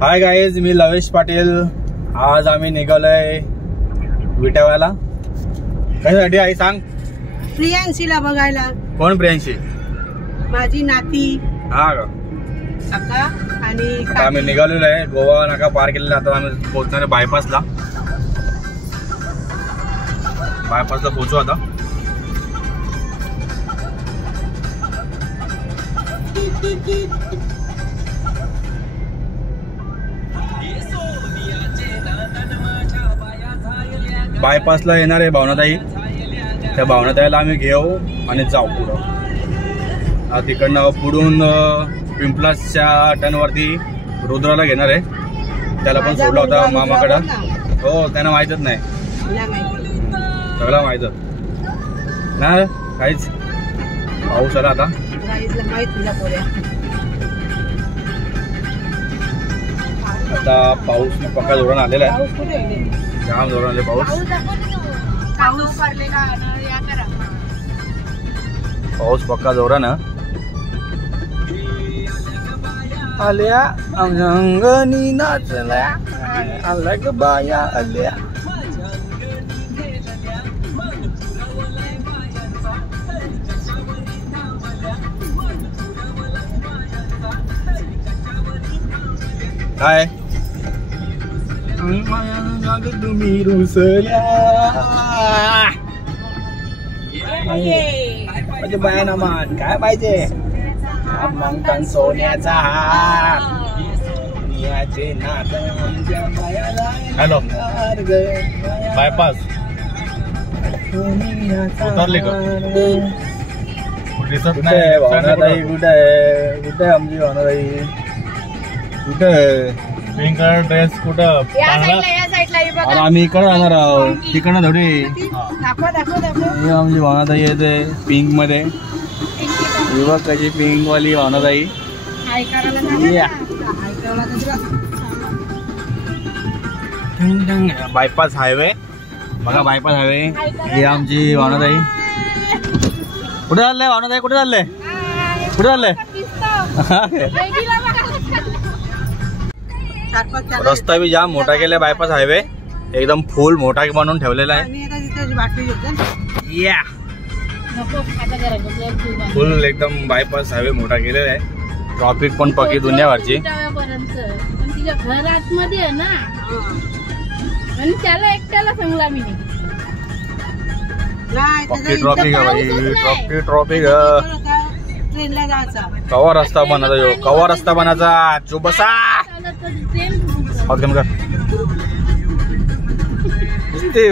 Hi guys, मी लवेश पाटील. आज आम्ही निघालोय विटाव्याला. कशासाठी आई सांग? प्रियांशीला बघायला. कोण प्रियांशी? माझी नाती. हा का? काका आणि आम्ही निघालेलो आहे. गोवा नाका पार केलेला. आता आम्ही पोहोचणार आहे बायपासला. बायपासला पोहोचू आता. बायपासला येणार आहे भावनाताई. त्या भावनाताईला आम्ही घेऊ आणि जाऊ पुढं. तिकडनं पुढून पिंपलासच्या टर्नवरती रुद्राला घेणार आहे. त्याला पण सोडला होता मामाकडं. हो, त्यांना माहीतच नाही. सगळं माहीत ना. काहीच पाऊस आला आता. आता पाऊस पक्का जोरानं आलेला आहे. जाम जोरानं आले पाऊस. पाऊस पक्का जोरानं आल्या. आमच्या अंगणी नाचल्या आल्या ग बाया आल्या. काय तुम्ही रुसल्या म्हणजे बायाना मान काय पाहिजे? मंगन सोन्याचा हार. हॅलो, बायपास उतरले का? दिसत नाही. भावनाताई कुठे आहे? कुठे आहे आमची भावनाताई? कुठे आहे? पिंक कलर ड्रेस कुठं? आम्ही इकडे राहणार आहोत. तिकडनं थोडी. आमची भावनाताई येते पिंक मध्ये. बघ कशी पिंक वाली भावनाताई. बायपास हायवे बघा. Bypass highway. ही आमची भावनाताई. कुठे चाललंय भावनाताई? कुठे चाललंय? कुठे चाललंय? रस्ता बी जाम मोठा केलाय. बायपास हायवे एकदम फुल मोठा बनवून ठेवलेला आहे. या फुल एकदम बायपास हायवे मोठा केलेला आहे. ट्रॉफिक पण पक्की दुनियाभरची. पक्की ट्रॉफिक आहे भाई. पक्की ट्रॉफिक. कवा रस्ता बनायचा यो? कवा रस्ता बनायचा? चुप बसा.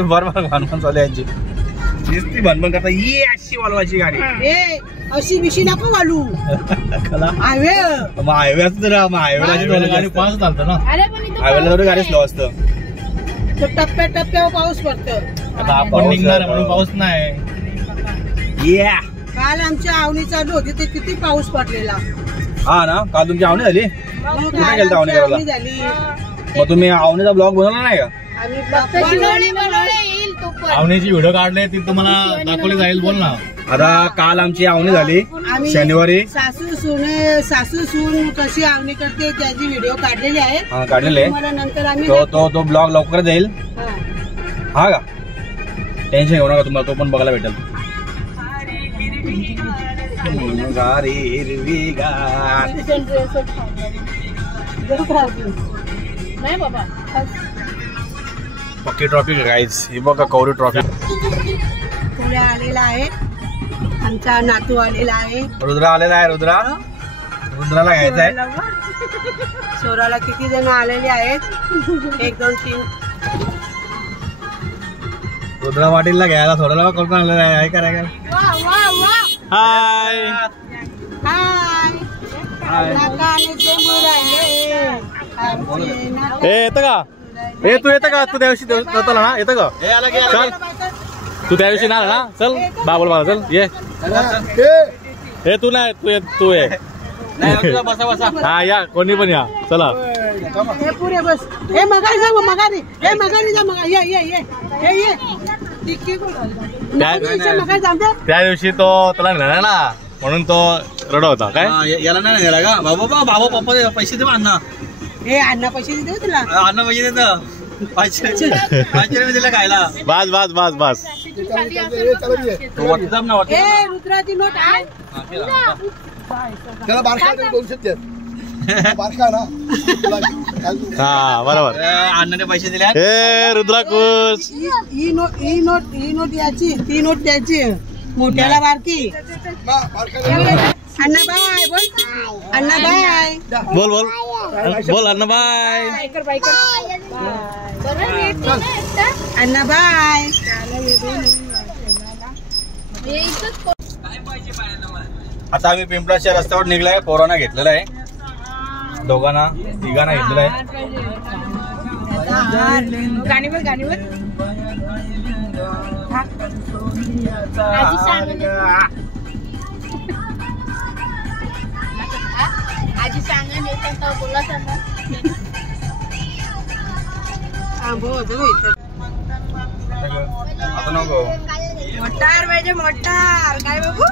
बरोबर भानभान चालू यांची. नुसती भानभान करता. ये अशी वालवायची गाडी. अशी बिशी नको वालू. हायवे मग हायवे असतं ना. मग हायवेला गाडी फास्ट चालतं ना. हायवेला थोडी गाडी स्लो असतं. टप्प्या टप्प्यावर पाऊस पडतो. आता आपण निघणार म्हणून पाऊस नाही. या काल आमची आवणी चालू होती ते किती पाऊस पडलेला. हा ना. काल तुमची आवणी झाली? कुठे गेलता आवणी करायला? मग तुम्ही आवणीचा ब्लॉग बनवला नाही का? आवणीची व्हिडिओ काढले ती तुम्हाला दाखवली जाईल. बोल ना. आता काल आमची आवणी झाली शनिवारी. सासू सून कशी आवणी करते त्याची व्हिडिओ काढलेली आहे. हा काढलेले. नंतर आम्ही तो ब्लॉग लवकरच येईल. हा का? टेन्शन घेऊ नका. तुम्हाला तो पण बघायला भेटेल. पक्की ट्रॉफिक गाईज. ही बघा कवरी ट्रॉफिक. पुढे आलेला आहे. आमचा नातू आलेला आहे. रुद्रा आलेला आहे. रुद्राला घ्यायचा आहे. सोराला किती जण आलेले आहेत? 1 2 3. रुद्रा पाटीलला घ्यायला सोडायला कोण आलेला आहे? काय हाय येतं का? तू येतं का? तू त्या दिवशी जाताला ना? येतं का? चल तू त्या दिवशी ना चल. बाबोल मला चल. ये तू नाही. तू ये. हा या. कोणी पण या. चला पुरे बस. हे मगारी जा. मगारी जा. त्या दिवशी तो त्याला नेला ना म्हणून तो रडत होता. काय याला नाही नेला का? बाबा पप्पा पैसे दे अण्णा. हे अण्णा पैसे देतो तुला. अन्न म्हणजे देतं 500 दिला खायला. बस बस बस बस. वाटतं ना वाटतं. हे रुद्राची नोट आहे. त्याला बारका 200 द्या. बारका ना हा बरोबर. अण्णाने पैसे दिले. हे रुद्राकुश. ही नोट याची, ती नोट त्याची, मोठ्याला बारकी. अण्णा बाय बोल. अण्णा बाय बोल बोल बोल अण्णा बाय. अण्णा बाय. आता आम्ही पिंपळाच्या रस्त्यावर निघलाय. पोरांना घेतलेला आहे, दोघांना तिघांना घेतलेला आहे. आजी सांगा बोला सांगा. आता नको मोटार पाहिजे, मोटार. काय बाबू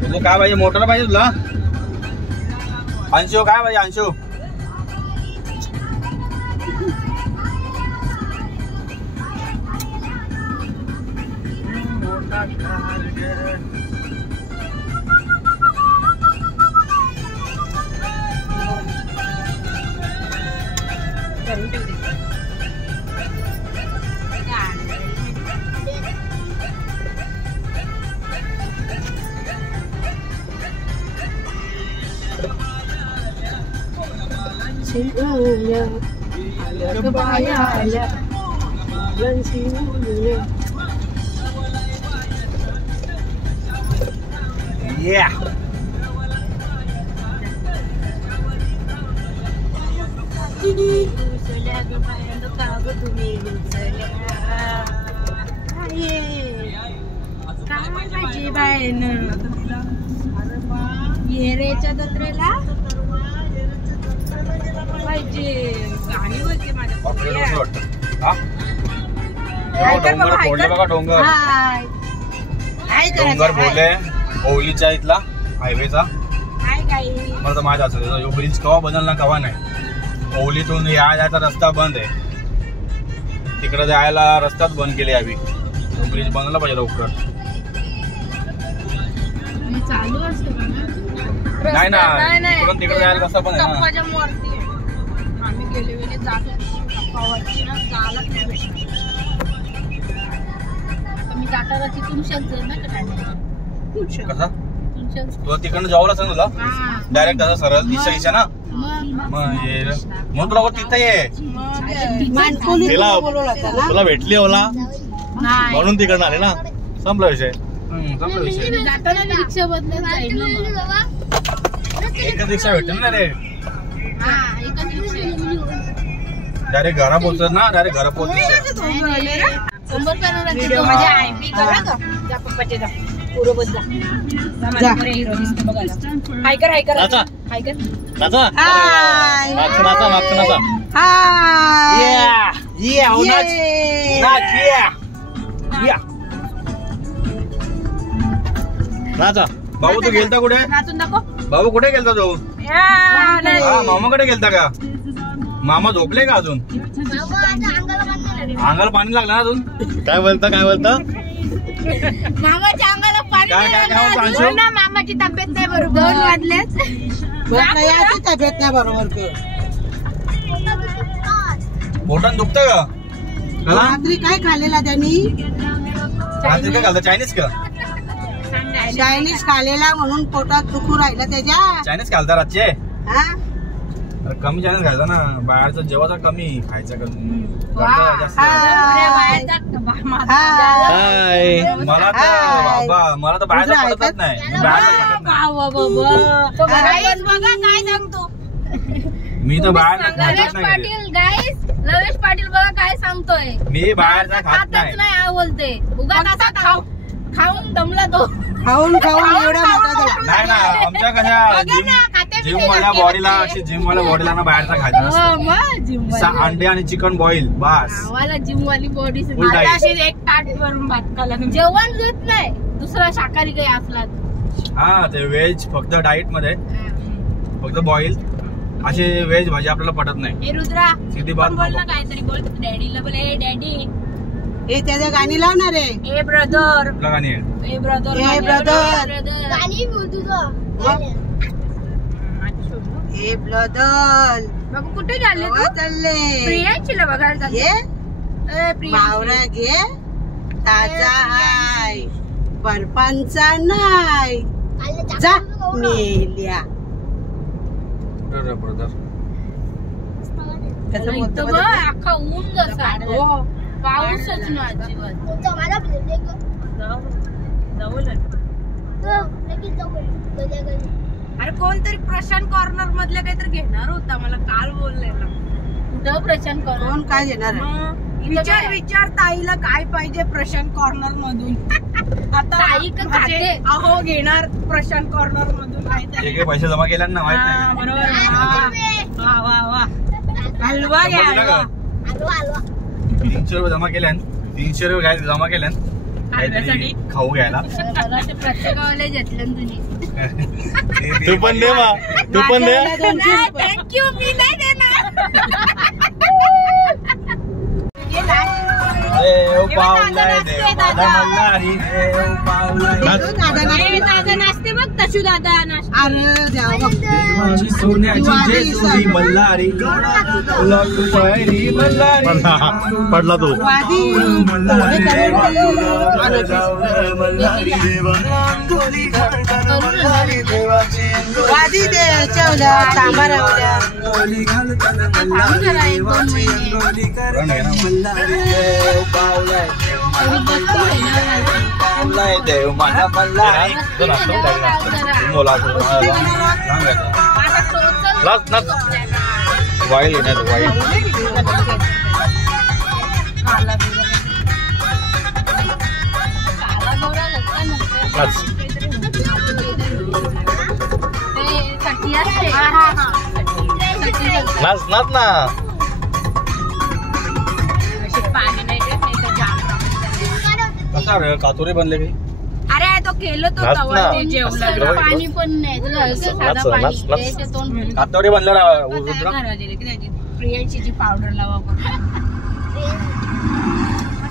तुझं काय पाहिजे? मोटर पाहिजे तुला? अंशू काय पाहिजे? अंशू Yeah. येरेच्या जत्रेला पाहिजे गाणी होती माझ्या. डोंगर फोडले बघा. डोंगर बोलले ओवलीच्या इथला हायवेचा. मला तर माझ्या असं ब्रिज कवा बदलला कवा नाही. ओवलीतून जायचा रस्ता बंद आहे. तिकडे जायला रस्ताच बंद केले आम्ही. ब्रिज बनवला पाहिजे लवकर. चालू असतो नाही ना, तिकडून तिकडे जायला रस्ता पण आहे ना. आम्ही गेले वेळे जात होती ना, चालत नाही भेटणार. मी जाताना तिथून शकते ना कसा तुला तिकडनं जावं सांग तुला डायरेक्ट तसा सरळ दिशा ना. मग तुला तिथं ये. तुला भेटली ओला म्हणून तिकडनं आले ना. संपला विषय. जाताना रिक्षा बदलत जाईल ना. एकच रिक्षा भेटेल ना रे. एकच रिक्षा डायरेक्ट घरा पोहोचत ना. डायरेक्ट घरा पोहोच. बाबू तू गेलता कुठे? बाबू कुठे गेलता तू? मामाकडे गेलता का? मामा झोपले का अजून? अंगाला पाणी लागलं ना अजून? काय बोलता काय बोलता? मामाच्या अंगाला पाणी काय ना. मामाची तब्येत नाही बरोबर. 2 वाजलेच. तब्येत नाही बरोबर. बोटान दुखतं का? रात्री काय खाल्लेला त्यांनी? रात्री काय घालता? चायनीज का? चायनीज खाल्लेला म्हणून पोटात दुखू राहिलं त्याच्या. चायनीज घालता रातचे? हा? अरे कमी चायनीज घालता ना. बाहेरचं जेवायचं कमी खायचं का? जास्त. मला तर बाहेरचं पडतच नाही. काय सांगतो मी तर बाहेर खातच नाही. लवेश पाटील बघा काय सांगतोय. मी बाहेरचा खात नाही. बोलते उगाच असा खाऊन दमला तो. खाऊन एवढा मोठा झाला. नाही ना. आमच्या कशा जिम वाल्या बॉडीला ना बाहेरचा खायचा नसतो. अंडे आणि चिकन बॉईल बस. जिम वाली बॉडी Full diet. एक ताट भरून भात खाला. जेवण देत नाही दुसरा शाकाहारी काही असला. हा ते व्हेज फक्त डाएट मध्ये फक्त बॉईल अशी व्हेज भाजी आपल्याला पटत नाही. हे रुद्रा सीधी पण बात बोल ना नको. काहीतरी बोल डॅडीला बोल ए डॅडी हे त्याच्या गाणी लावणार आहे. ए ब्रदर कुठलं गाणी आहे? ए ब्रदर ए ब्रदर गाणी बोल तुझं हे ब्रदर बाबू कुठे झाले तू चालले प्रियांशीला बघायला चालले. ये ए प्रियांशी मावरा घे ताजा हाय बर्फांचा नाही जा मेल्या. ब्रदर त्याचं इथं बोलतो बघ बघ. अख्खा ऊन जसा हो पाऊसच ना अजिबात. अरे कोणतरी प्रशांत कॉर्नर मधले काहीतरी घेणार होता मला काल बोललेला. कुठं प्रशांत कोण कॉर्नर काय घेणार आहे? विचार ताईला काय पाहिजे प्रशांत कॉर्नर मधून. आता ताई अहो घेणार प्रशांत कॉर्नर मधून काहीतरी. एक पैसे जमा केल्या ना माहित नाही. बरोबर. वा वा वा हलवा घ्या हलवा. 300 रुपये जमा केल्यान 300 रुपये जमा केल्यान काहीतरी खाऊ घ्यायला. प्रत्येकावाले घेतलं तुझी. तू पण दे मा, तू पण दे. थँक्यू मी नाही देणार. देव पावलाय देव माझा मल्हारी देव पावलाय. दादा नाचते बघ तशू दादा नाचते. अरे देवा देवाची सोन्याची जेजुरी मल्हारी लग पहिली मल्हारी. पडला तू. वादी वादी दे चवल्या तांबा रावल्या. देव पावलाय पावलाय देव माझा मल्हारी. बोला नाच नाच. वाईल येणार वाईल. नाच. नाच नाच ना. कसा रे कातुरे बनले की अरे तो केलं तो नाच तवा ना. ते जेवलं. पाणी पण नाही तुला असं साधं नाच, पाणी. नाच, नाच. त्याच्यातून कातुरे बनले त्याला घर आलेले की त्याची प्रियांची जी पावडर लावा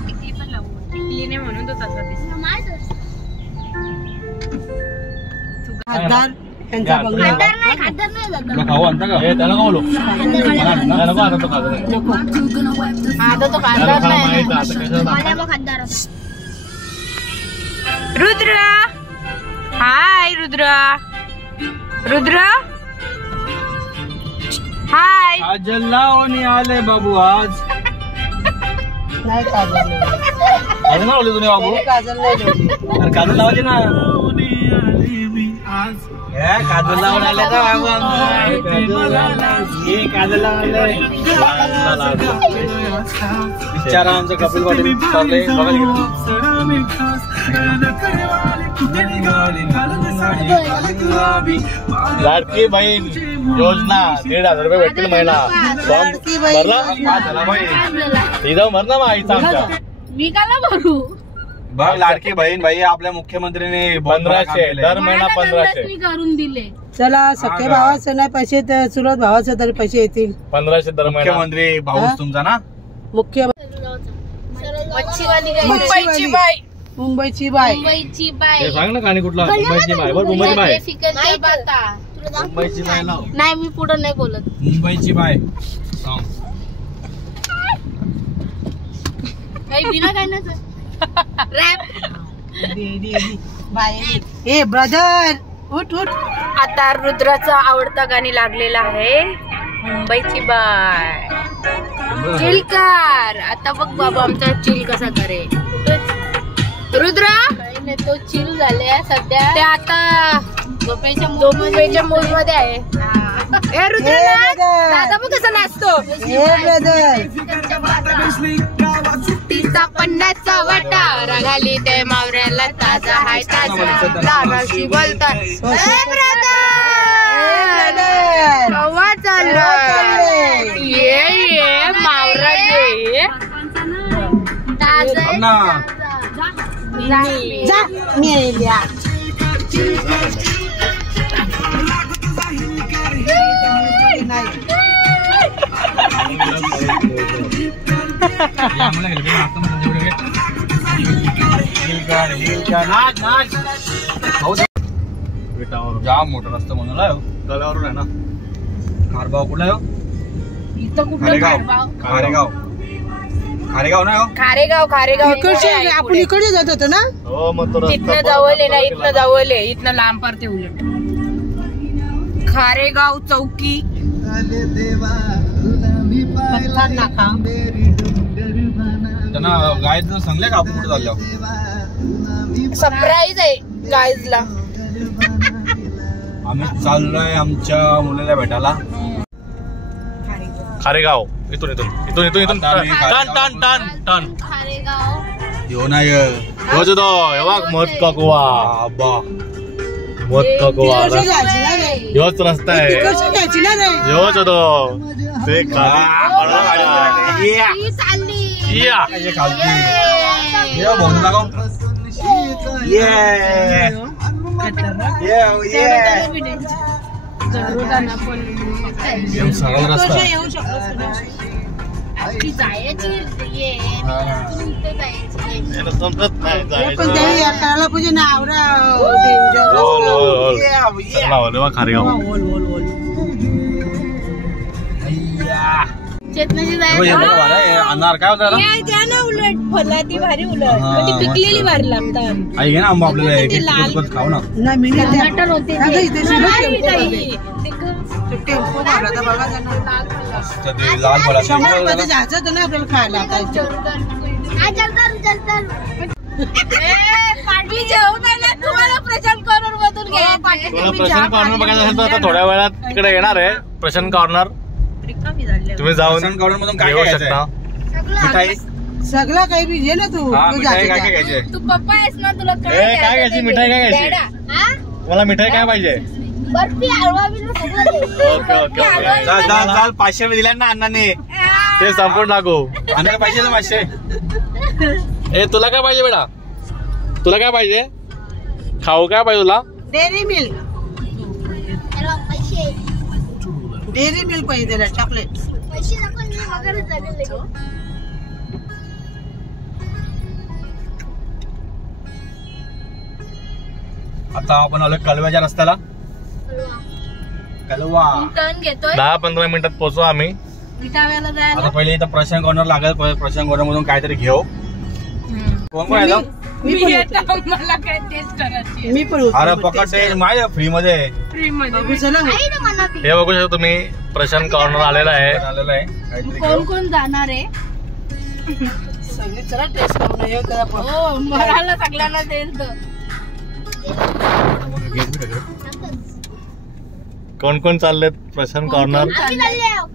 टिकली पण लावू. टिकलीने म्हणून तो तसा दिसतो. खासदार त्यांचा बंगला. खासदार नाही जात. तुला खाऊ आणता का? ए, त्याला बोलू. त्याला नको आता तो खात नाही. आता तो खासदार त्याला खा नाही. माहित आता कसं मला मग खासदार. रुद्र हाय रुद्र रुद्र हाय. आज लावणी आले बाबू आज. नाही काजल नाही. आज ना बोलले तुम्ही बाबू. काजल नाही लावली. अरे काजल लावायचे ना. काजल लावून आले का बाबू. काजल लावले विचारा आमचं कपिल पाटील चाललंय बघायला गेलो. लाडकी बहीण योजना 1,500 रुपये भेटतील महिना. लाडकी बहीण भरला योजना. चला बाई. इथं भर ना आईचा आमच्या. मी काला भरू. बघ लाडकी बहीण भाई आपल्या मुख्यमंत्र्यांनी 1500 दर महिना मला 1500. मी करून दिले. चला सख्या भावाचं नाही पैसे तर चुलत भावाचं तरी पैसे येतील. 1500 दर महिना. मुख्यमंत्री भाऊच तुमचा ना. मुख्य मच्छीवाली मुंबईची बाई. मुंबईची बाई. मुंबईची बाई. हे सांग ना गाणी कुठला. मुंबईची बाय बरं. मुंबईची बाय. फिकरच्या बाता. मुंबईची बाय लाव. नाही मी पुढे नाही बोलत. मुंबईची बाय काही बिना काय नाही रॅप. बाई ए ब्रदर उठ उठ. आता रुद्राचं आवडतं गाणी लागलेलं आहे मुंबईची बाय. चिलकार. आता बघ बाबा आमचा चिल कसा करे. रुद्र नाही तो चिल झाले सध्या. ते आता झोपेच्या मूड मध्ये आहे. ए रुद्र नाच. दादा बघ कसा नाचतो. ए ब्रदर तिचा पन्नासचा वाटा रंगाली ते मावऱ्याला ताजा हाय ताजा दादाशी बोलतात. कवा चाललं ये मावरा ये ताजा जा मेल्या. नाही जाम मोठा रस्ता म्हणून तळ्यावरून आहे ना. खारगाव कुठला आहे? इथं कुठलं खारगाव? खारेगाव. खारेगाव ना. खारेगाव आपण इकडे जात होतो ना. हो मग तो इथनं जवळ आहे ना, इथनं जवळ आहे, इथनं लांब पडते उलट. खारेगाव चौकी पत्थर नाका. त्यांना गायचं सांगले का आपण कुठे चाललो? सरप्राईज आहे गाईजला. आम्ही चाललोय आमच्या मुलीला भेटायला. खारेगाव. इथून इथून इथून इथून इथून टन टन टन टन खारेगाव येऊ नाही योच तो बघ मत ककवा मत ककवा योच रस्ता आहे घ्यायची ना रे. योच तो ते सरळ रस्ता. येऊ शकतो. समजत नाही पण ते यात्रा पूजे नावरा खारेगाव. अनार काय होता उलट फलाती भारी उलट ती पिकलेली भारी लागतात. आई घे ना आंबा आपल्याला खाऊ ना. नाही मी टमाटर होते टेम्पो मारला तर बघा लाल फळाची जायचं होतं ना आपल्याला खायला. पाटली जेवण आल्या तुम्हाला प्रशांत कॉर्नर मधून प्रशांत कॉर्नर बघायचं असेल तर थोड्या वेळात तिकडे येणार आहे प्रशांत कॉर्नर. तुम्ही जाऊन कॉर्नर मधून काय घेऊ घेऊ शकता. मिठाई सगळं काही बी घे ना तू. मिठाई काय घ्यायचे? तू पप्पा आहेस ना, तुला काय घ्यायची मिठाई काय घ्यायची? तुम्हाला मिठाई काय पाहिजे? बर्फी हलवा बी ओके ओके ओके चाल 500 दिल्या ना अण्णाने. ते संपूर्ण टाकू. अण्णा पाहिजे ना 500. ए तुला काय पाहिजे बेटा? तुला काय पाहिजे? खाऊ काय पाहिजे तुला? Dairy milk. डेअरी मिल्क पाहिजे त्याला. चॉकलेट. आता आपण आलो कलव्याच्या रस्त्याला. कलवा टर्न घेतोय. 10-15 मिनिटात पोहोचू आम्ही. विटाव्याला जायला आता पहिले इथं प्रशांत कॉर्नर लागेल. प्रशांत कॉर्नर मधून काहीतरी घेऊ. कोण कोण आहे? मला काय टेस्ट करायची. मी पण अरे पकड टेस्ट माझ्या फ्री मध्ये. फ्री मध्ये हे बघू शकता तुम्ही प्रशांत कॉर्नर आलेला आहे. आलेलं आहे काहीतरी कोण घेऊ. कोण जाणार आहे? सगळी चला टेस्ट करून येऊ करा. हो मला सगळ्यांना देईल तर. कोण कोण चाललेत प्रशांत कॉर्नर?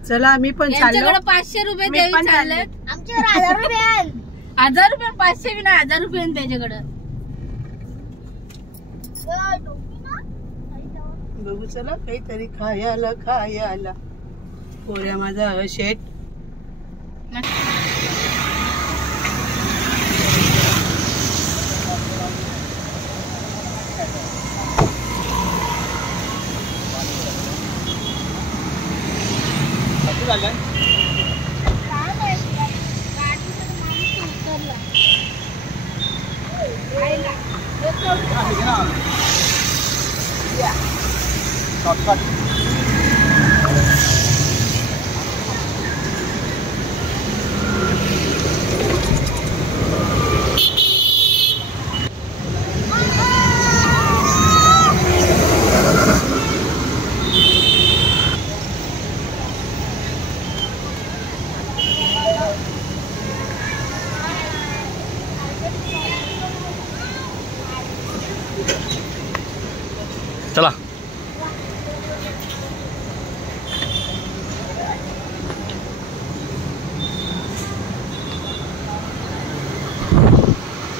चला मी पण चाललो. त्यांच्याकडे 500 रुपये मी पण द्यायचे चालले. आमच्याकडे 1000 रुपये. 1000 रुपये 500 बी नाही. 1000 रुपये त्याच्याकडे. बघू चला काहीतरी खायला. पोऱ्या माझा शेट. चला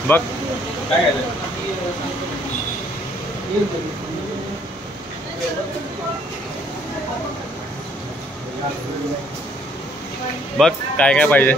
बघ काय बघ काय काय पाहिजे.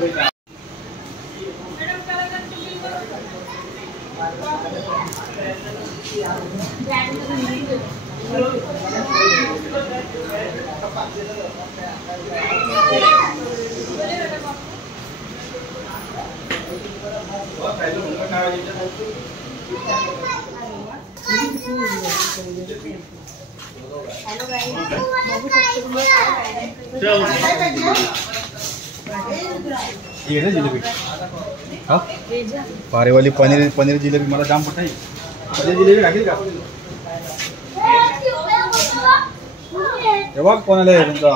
ये ना जिलेबी हा पारेवाली पनीर जिलेबी मला जाम पटली. जिलेबी लागेल का तेव्हा कोणाला आहे तुमचा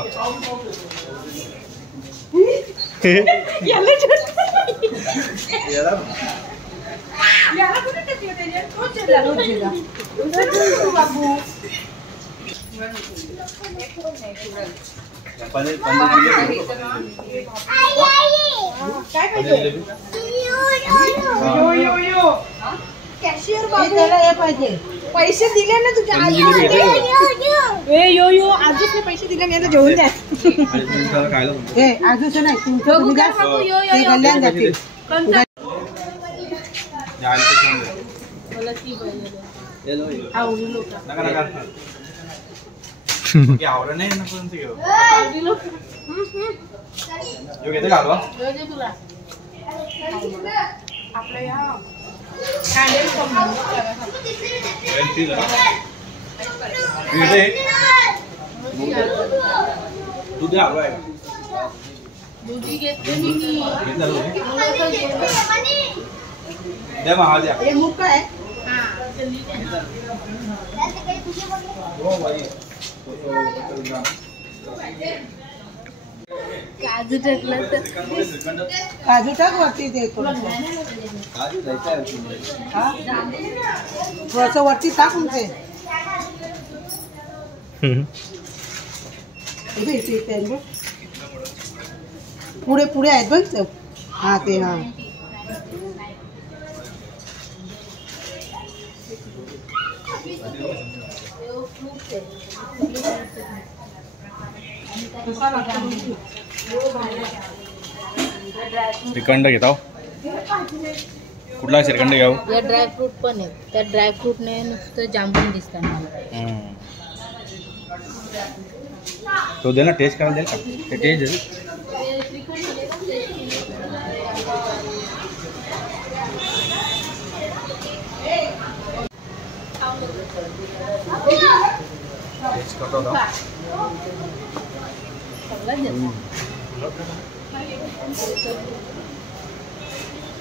पनीर कॅशियर पाहिजे पैसे दिले ना तुझ्या यो आजूच पैसे दिले नाही तर जेवून द्या. आजूच नाही तुमचं कल्याण जाते. आवडलं नाही ना कोणतं घेऊ घेते का तुला आपल्या या दूध हवं आहे द्या मग हा द्या हे मूग काय काजू टाकलं तर काजू टाक वरती ते थोडस वरती टाक म्हणजे पुढे पुढे आहेत बघ हा ते हा श्रीखंड घेता कुठला श्रीखंड घ्याव या ड्रायफ्रूट पण आहे त्या ड्रायफ्रूटने नुसतं जांभून दिसतात तो दे ना टेस्ट करायला दे का ते टेस्ट दे टेस्ट करतो ना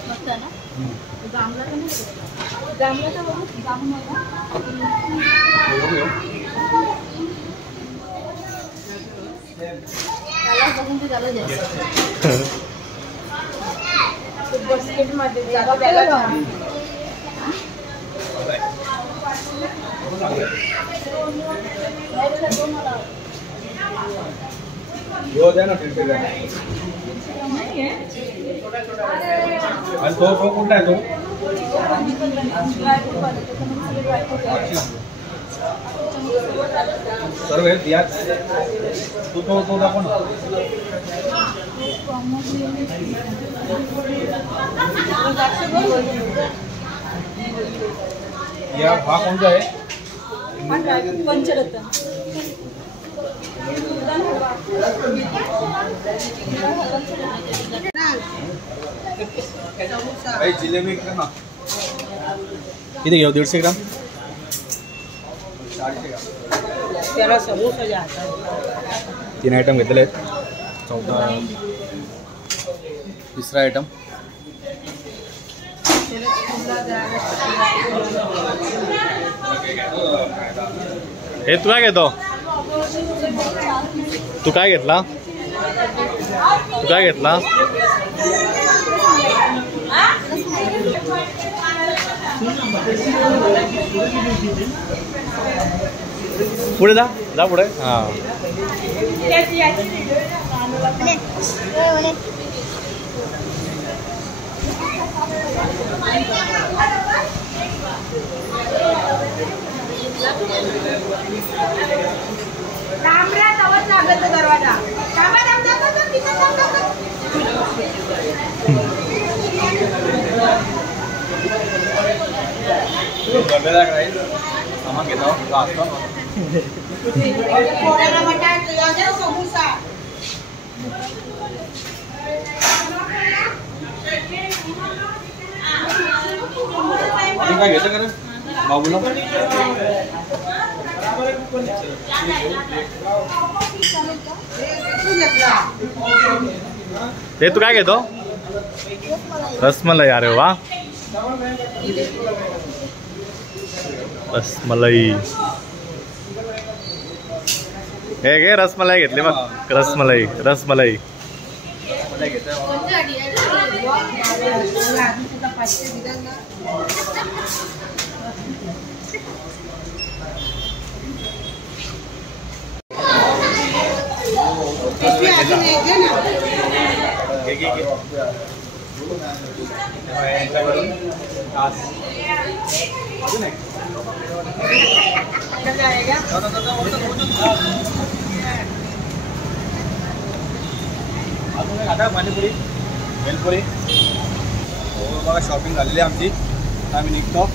मस्त ना जांभळा जांभळा बघू त्याला बघून ते झालं जास्त बास्केटमध्ये यो द्या ना टेस्ट करा आणि तो कुठला आहे तो सर्व हे दिया तू तो दाखव ना या हा कोणता आहे पंचरत्न जिलेबी ना किती घेऊ 150 ग्राम 400 ग्राम त्याला समोसा जाता 3 आयटम घेतलेले आहेत चौथा तिसरा आयटम हे तू काय घेतो तू काय घेतला पुढे जा पुढे हा दरवाजा सामान घेतो समोसा काय घेतं का रे बाबूला? ते तू काय घेतो? रसमलाई. अरे वा, रसमलाई. हे घे रसमलाई घेतली मग. रसमलाई रसमलाई. पाणीपुरी भेलपुरी बघा. शॉपिंग झालेली आमची. आम्ही निघतो.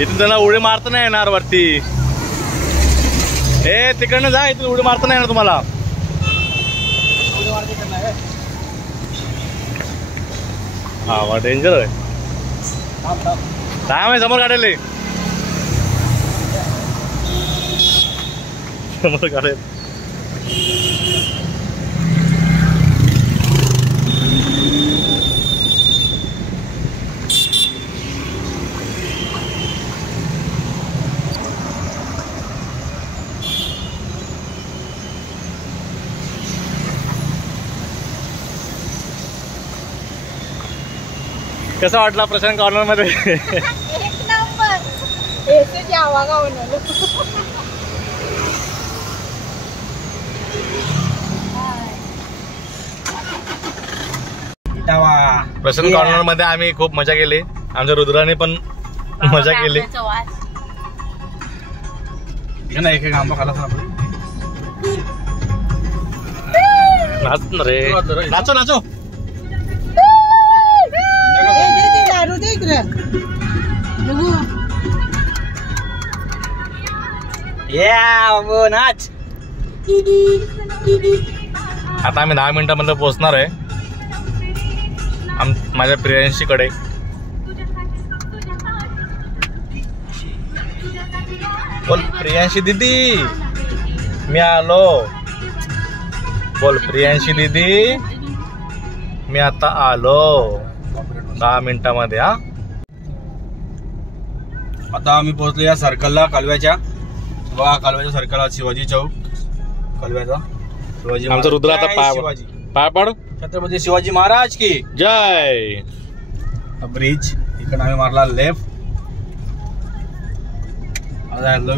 इथून त्याला उडी मारता नाही येणार वरती. हे तिकडनं जा, इथून उडी मारता नाही येणार तुम्हाला. हा वा, डेंजर आहे. काय माहिती समोर काढले. समोर काढेल. कसा वाटला प्रशांत कॉर्नर मध्ये? एक नंबर. एसीची हवा गावून आलो. प्रशांत कॉर्नर मध्ये आम्ही खूप मजा केली. आमच्या रुद्राने पण मजा केली. एक एक आंबा खाला नाच ना रे, नाचो नाचो. नाच. आता आम्ही 10 मिनिटांमध्ये पोहोचणार आहे माझ्या प्रियांशी कडे. बोल प्रियांशी दीदी मी आलो. बोल प्रियांशी दीदी मी आता आलो 10 मिनिटांमध्ये. हा आता आम्ही पोहोचलो या सर्कलला, कालव्याच्या. बघा कालव्याच्या सर्कलला शिवाजी चौक कालव्याचा. शिवाजी आमचा रुद्र आता पाय पाड. छत्रपती शिवाजी महाराज की जय. ब्रिज इकडे आम्ही मारला लेफ्ट.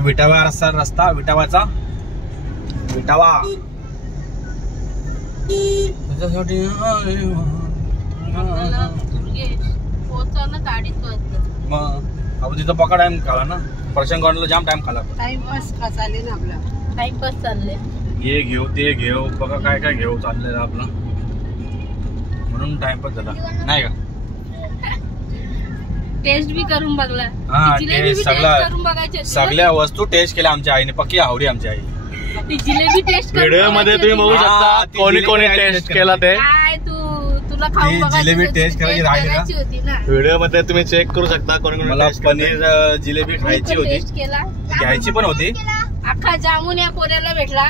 विटावा रस्ता विटावाचा. विटावा त्याच्यासाठी मग आपण तिथं पका टाइम खाला ना. प्रशांत कॉर्नरला जाम टाइम खाला. टाइमपास चालले ना आपला. टाइमपास चालले. हे घेऊ ते घेऊ बघा काय काय घेऊ चाललेलं आपलं. म्हणून टाइमपास झाला नाही का. टेस्ट बी करून बघला. हा जिलेबी टेस्ट करून बघायची. सगळ्या वस्तू टेस्ट केल्या आमच्या आईने. पक्की आवडी आमच्या आई. ती जिलेबी टेस्ट व्हिडिओ मध्ये तुम्ही बघू शकता कोणी कोणी टेस्ट केला ते. काय तुला खाऊन बघायची जिलेबी टेस्ट करायची होती ना. व्हिडिओ मध्ये तुम्ही चेक करू शकता कोणी कोणी मला टेस्ट पनीर जिलेबी खायची होती. टेस्ट केला. घ्यायची पण होती. अख्खा जामून या पोऱ्याला भेटला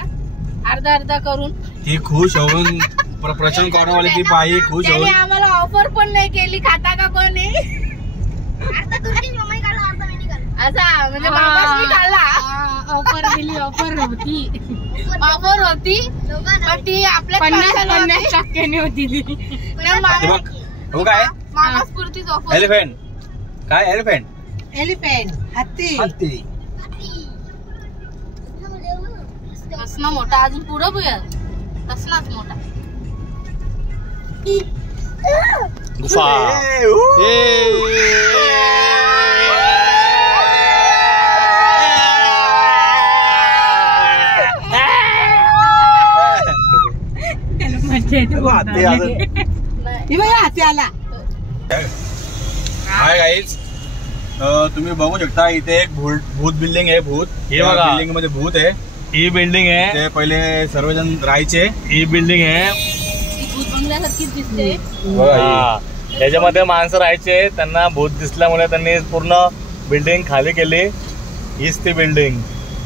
अर्धा अर्धा करून. ती खुश होऊन प्रशांत कॉर्नरवाली ती बाई खुश त्याने होऊन आम्हाला ऑफर पण नाही केली. खाता का कोणी असा म्हणजे मामाच खाल्ला. ऑफर दिली. ऑफर होती पण ती आपल्या 50% होती ती. काय मामासपुरतीच ऑफर. एलिफंट काय एलिफंट हत्ती. कसना मोठा अजून पुढं बघूया. कसनाच मोठा गुफा. हत्ती आला. हाय गाईज तुम्ही बघू शकता इथे एक भूत बिल्डिंग आहे. भूत हे बघा. बिल्डिंग मध्ये भूत आहे. ही बिल्डिंग आहे. ते पहिले सर्वजण राहायचे. ही बिल्डिंग आहे. भूत बंगल्यासारखीच दिसते. हा. त्याच्यामध्ये माणसं राहायचे. त्यांना भूत दिसल्यामुळे त्यांनी पूर्ण बिल्डिंग खाली केली. हीच ती बिल्डिंग.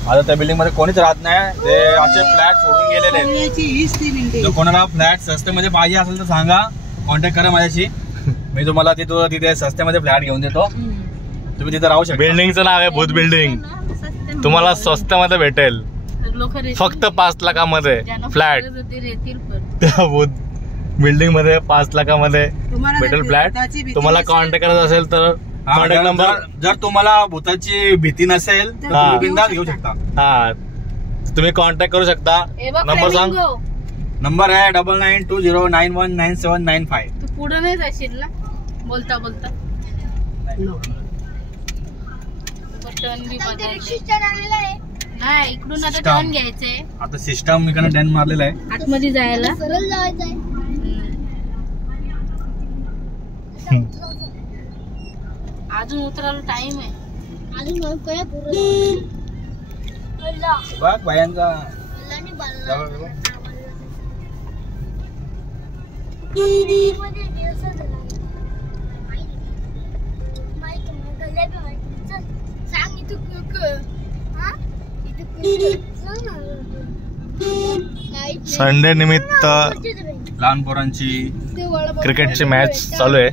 आता त्या बिल्डिंग मध्ये कोणीच राहत नाही. ते असे फ्लॅट सोडून गेलेले आहेत. हीच ती बिल्डिंग. जर कोणाला फ्लॅट स्वस्तामध्ये पाहिजे असेल तर सांगा, कॉन्टॅक्ट करा माझ्याशी. मी तुम्हाला तिथे स्वस्तामध्ये फ्लॅट घेऊन देतो. तुम्ही तिथे राहू शकता. बिल्डिंगचं नाव आहे भूत बिल्डिंग. तुम्हाला स्वस्तामध्ये भेटेल. फक्त 5 लाखामध्ये फ्लॅट. त्या भूत बिल्डिंग मध्ये 5 लाखामध्ये भेटेल फ्लॅट. तुम्हाला कॉन्टॅक्ट करायचं असेल तर कॉन्टॅक्ट नंबर. जर तुम्हाला भूताची भीती नसेल तर तुम्ही बिंदास घेऊ शकता. हा, तुम्ही कॉन्टॅक्ट करू शकता. नंबर सांग. नंबर आहे 9920919795. तू पुढे नाही जाशील ना बोलता बोलता. टर्न बी नाही, इकडून आता टर्न घ्यायचंय. आता सिस्टम इकडे डन मारलेला आहे. आतमध्ये जायला अजून उतरायला टाइम आहे. बघ बायांचा. संडे निमित्त लहान पोरांची क्रिकेटची मॅच चालू आहे.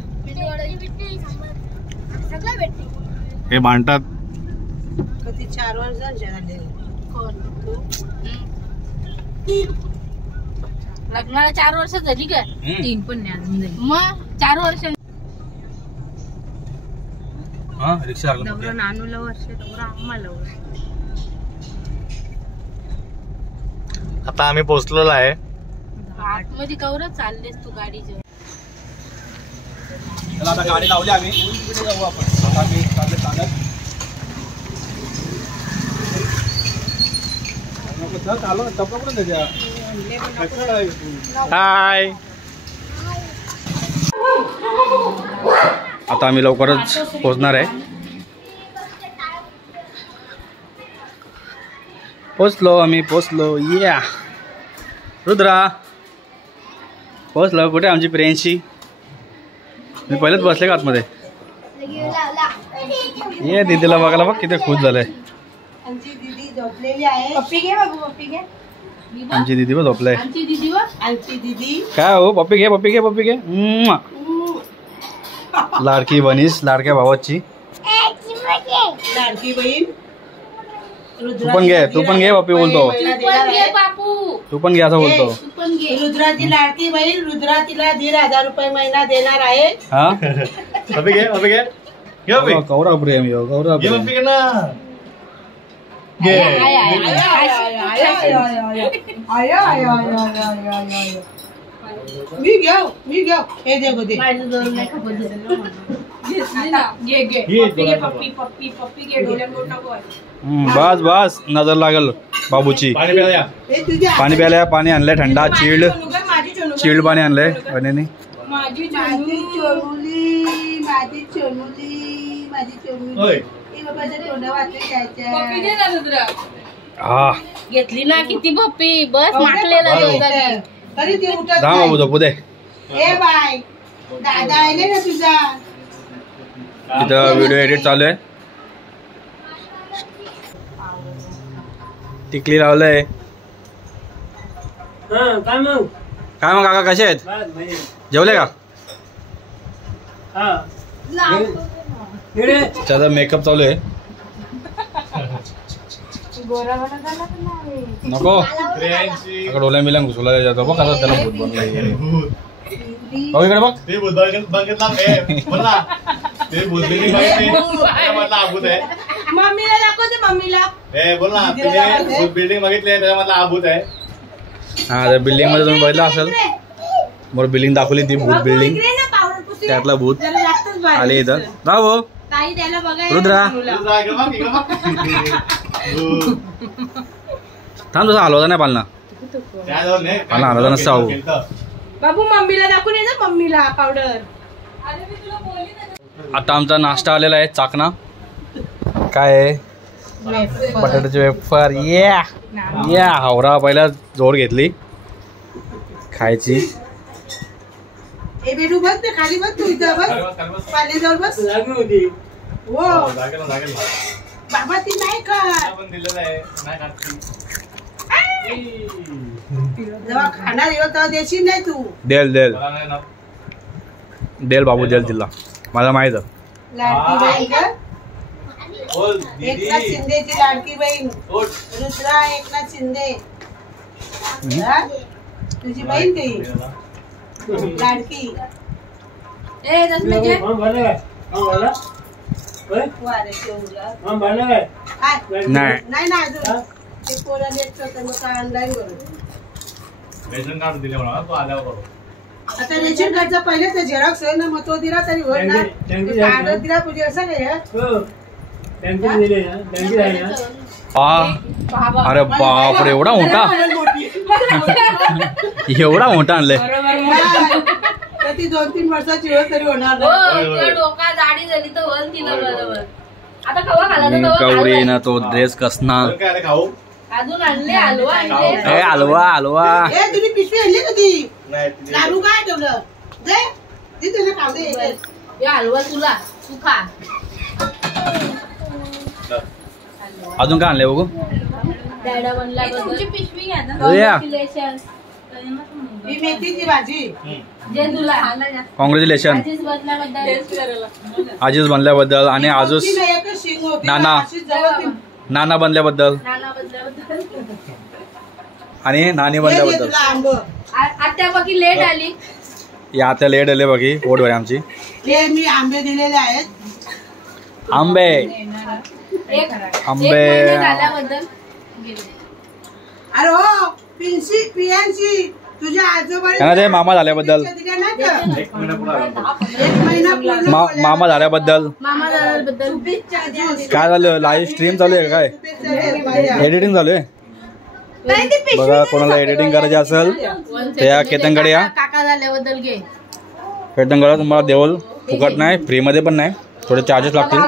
हे भांडतात. कधी 4 वर्ष झाले. लग्नाला 4 वर्ष झाली का? 3 पण नाही अजून झाली. मग 4 वर्ष. हा रिक्षा नानूला वर्ष, आम्हाला वर्ष. आता आम्ही पोहोचलेलो आहे. आतमध्ये कवरच चाललेस तू गाडीच्या. आता गाडी लावली आम्ही. जाऊ आपण. आता आम्ही चालत. हाय. आता आम्ही लवकरच पोहोचणार आहे. पोहोचलो. या रुद्रा पोहोचलो. कुठे आमची प्रियांशी? मी पहिलेच बसले का आतमध्ये. ये दीदीला बघायला बघ किती खुश झालंय. आमची दीदी झोपलेली आहे. पप्पी घे बाबू, पप्पी घे. आमची दीदी पण झोपलाय. आमची दीदी काय हो? पप्पी घे. लाडकी बनीस, लाडक्या भावाची लाडकी बहीण. तू पण घे पप्पी बोलतो. तू पण घे असं बोलतो. रुद्राची लाडकी बहीण. रुद्रा तिला 1,500 रुपये महिना देणार आहे. हा अभि घे. कौरा प्रेम यो कौरा प्रेम. मी घेऊ. हे दे दे. बस नजर लागल बाबूची. पाणी प्यायला. पाणी आणलंय थंडा. चिल्ड पाणी आणलंय बहिणीने. माझी चोनुली. हा घेतली ना किती पप्पी. बस माकलेला तरी ती उठत जा बाबू झोपू दे. ए बाय दादा आले ना तुझा. तिथं व्हिडिओ एडिट चालू आहे. टिकली लावलंय. काय मग काका कसे आहेत? जेवले का? त्याचा मेकअप चालू आहे. नको डोल्या मिल्या घुसला जातो. बघ आता त्याला भूत बनलाय. इकडे बघ. मम्मीला दाखवते. मम्मीला बिल्डिंग बघितली त्याच्यामधला हा भूत आहे. हा त्या बिल्डिंग मध्ये तुम्ही बघितलं असेल. मला बिल्डिंग दाखवली ती भूत बिल्डिंग. त्यातला भूत आले इथं. जा भाऊ. रुद्रा थांब. तसा हलवता नाही पालना. हलवता नसता. बाबू मम्मीला दाखवून ये ना. मम्मीला पावडर. आता आमचा नाश्ता आलेला आहे. चाकणा काय आहे? बटाट्याचे वेफर. या हावरा पहिला जोर घेतली खायची. ए बेडू बस ते खाली बस तू इथं बस पाण्याजवळ बस. हो बाबा ती नाही का जेव्हा खाणार येऊ तेव्हा देशील नाही तू. देल बाबू देल तिला मला माहित. लाडकी बहीण का एकनाथ शिंदेची लाडकी बहीण रुद्रा एकनाथ शिंदे. तुझी बहीण काही लाडकी. नाही ना अजून ते पोरा देत होतं मग काय ऑनलाईन करू. रेशन कार्ड दिले म्हणा तू आल्यावर. आता रेशन कार्डचा पहिले तर झेरॉक्स आहे ना मग तो दिला तरी होईल ना. कार्ड दिला तुझे असं नाही. अरे बापरे एवढा मोठा एवढा मोठा आणलंय. ती 2-3 वर्षाची हो तरी होणार डोका जाडी झाली तर होल तिला बरोबर. आता खवा खाला कवरी ना तो ड्रेस कसना अजून आणले हलवा आणले. हलवा ए तुम्ही पिशवी आणली कधी लाडू काय ठेवलं दे तुला खाऊ दे. हलवा तुला तू खा. अजून काय आणलंय बघू. डॅडा बनल्याबद्दल पिशवी घ्या ना. ही मेथीची भाजी जे तुला कॉंग्रॅच्युलेशन आजीच बनल्याबद्दल आणि आजूच नाना बनल्याबद्दल आणि नानी बनल्याबद्दल. आत्या बाकी लेट आली. या आता लेट आले बघी पोट भरे आमची. मी आंबे दिलेले आहेत. आंबे झाल्याबद्दल. अरे हो पियांशी तुझ्या आजोबा मामा झाल्याबद्दल. मामा झाल्याबद्दल. काय झालं लाईव्ह स्ट्रीम चालू आहे काय एडिटिंग चालू आहे बघा. कोणाला एडिटिंग करायची असेल तर या केतनकडे या. काका झाल्याबद्दल घे. केतनकडे तुम्हाला देवल फुकट नाही फ्री मध्ये पण नाही थोडे चार्जेस लागतील.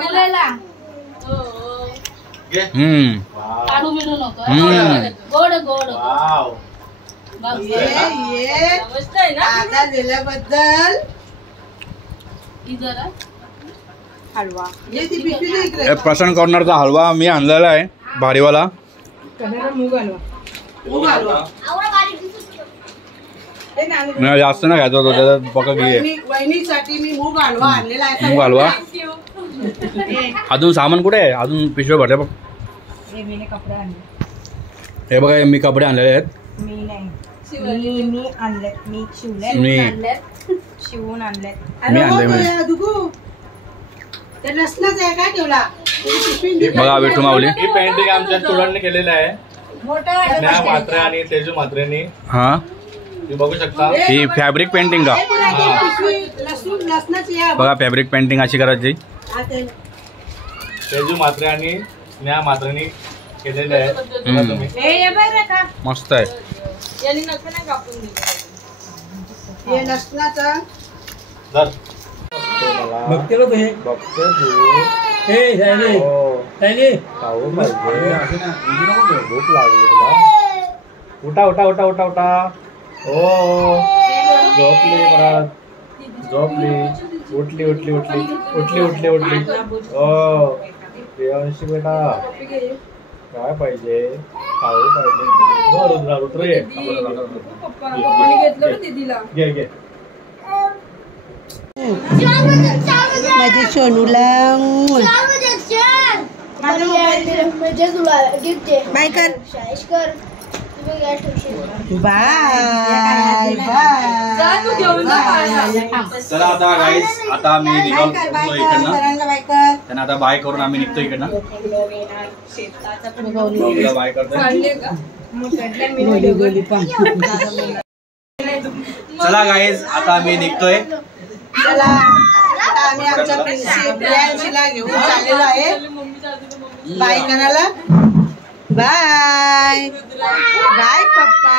काढू मिळू नको. गोड गोड दादा दिल्याबद्दल हलवा. प्रशांत कॉर्नरचा हलवा मी आणलेला आहे भारीवाला. नाही जास्त नाही घ्यायचा होतो त्याच्यात बघा घे. वहिनीसाठी मी मूग हलवा आणलेला आहे. मूग हलवा अजून सामान कुठे आहे अजून पिशवे भरले बघ. हे बघा मी कपडे आणलेले आहेत. मी आणले काय ठेवला बघा विठू माऊली. ही पेंटिंग आमच्या स्टुडंटने केलेलं आहे स्नेहा म्हात्रे आणि तेजू म्हात्रेनी. हा बघू शकता ही फॅब्रिक पेंटिंग का बघा. फॅब्रिक पेंटिंग अशी करायची. तेजू म्हात्रे आणि स्नेहा म्हात्रेनी केलेले आहे. मस्त आहे. लसणाचा बघते तू भूक लागली तुला. उठा उठा उठा उठा उठा. हो झोपली परत झोपली. उठली उठली उठली उठली उठली उठली. हो प्रियांशी बेटा काय पाहिजे खाऊ पाहिजे. हो रुद्रा रुद्र ये घे घे. माझ्या सोनूला बाय कर. बाय चला आता गाईस आता मी निघालो इकडनं. त्यांना आता बाय करून आम्ही निघतो इकडनं. बाय करतो. चला गाईस आता आम्ही निघतोय. चला आता आम्ही आमच्या प्रियांशीला घेऊन चाललेलो आहे बाय करायला. बाय बाय पप्पा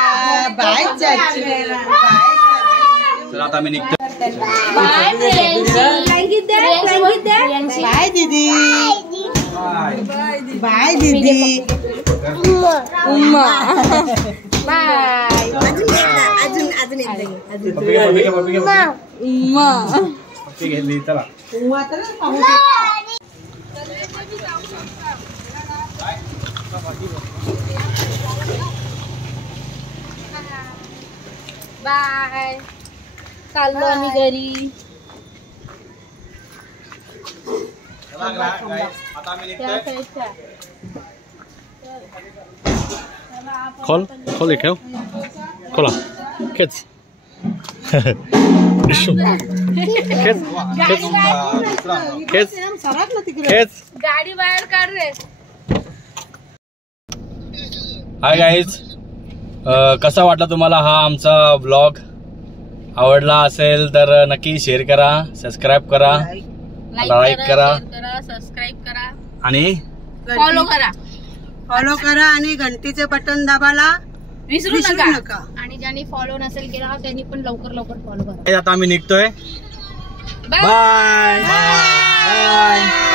बाय चाची बाय. चला आता आम्ही निघतो. बाय बाय दीदी. बाय दीदी. उम्मा बाय चला बाय. चाललो आम्ही घरी. आता आम्ही निघतोय. खोल खोल ठेव खोला खेच खेच. गाडी बाहेर काढ रे. हाय गाईज, कसा वाटला तुम्हाला हा आमचा ब्लॉग? आवडला असेल तर नक्की शेअर करा, सबस्क्राईब करा, लाईक करा, सबस्क्राईब करा आणि फॉलो करा. फॉलो करा आणि घंटीचे बटन दाबायला विसरू विसरू नका. नका. आणि ज्यांनी फॉलो नसेल केला त्यांनी पण लवकर फॉलो करा. आता आम्ही निघतोय. बाय. Bye bye.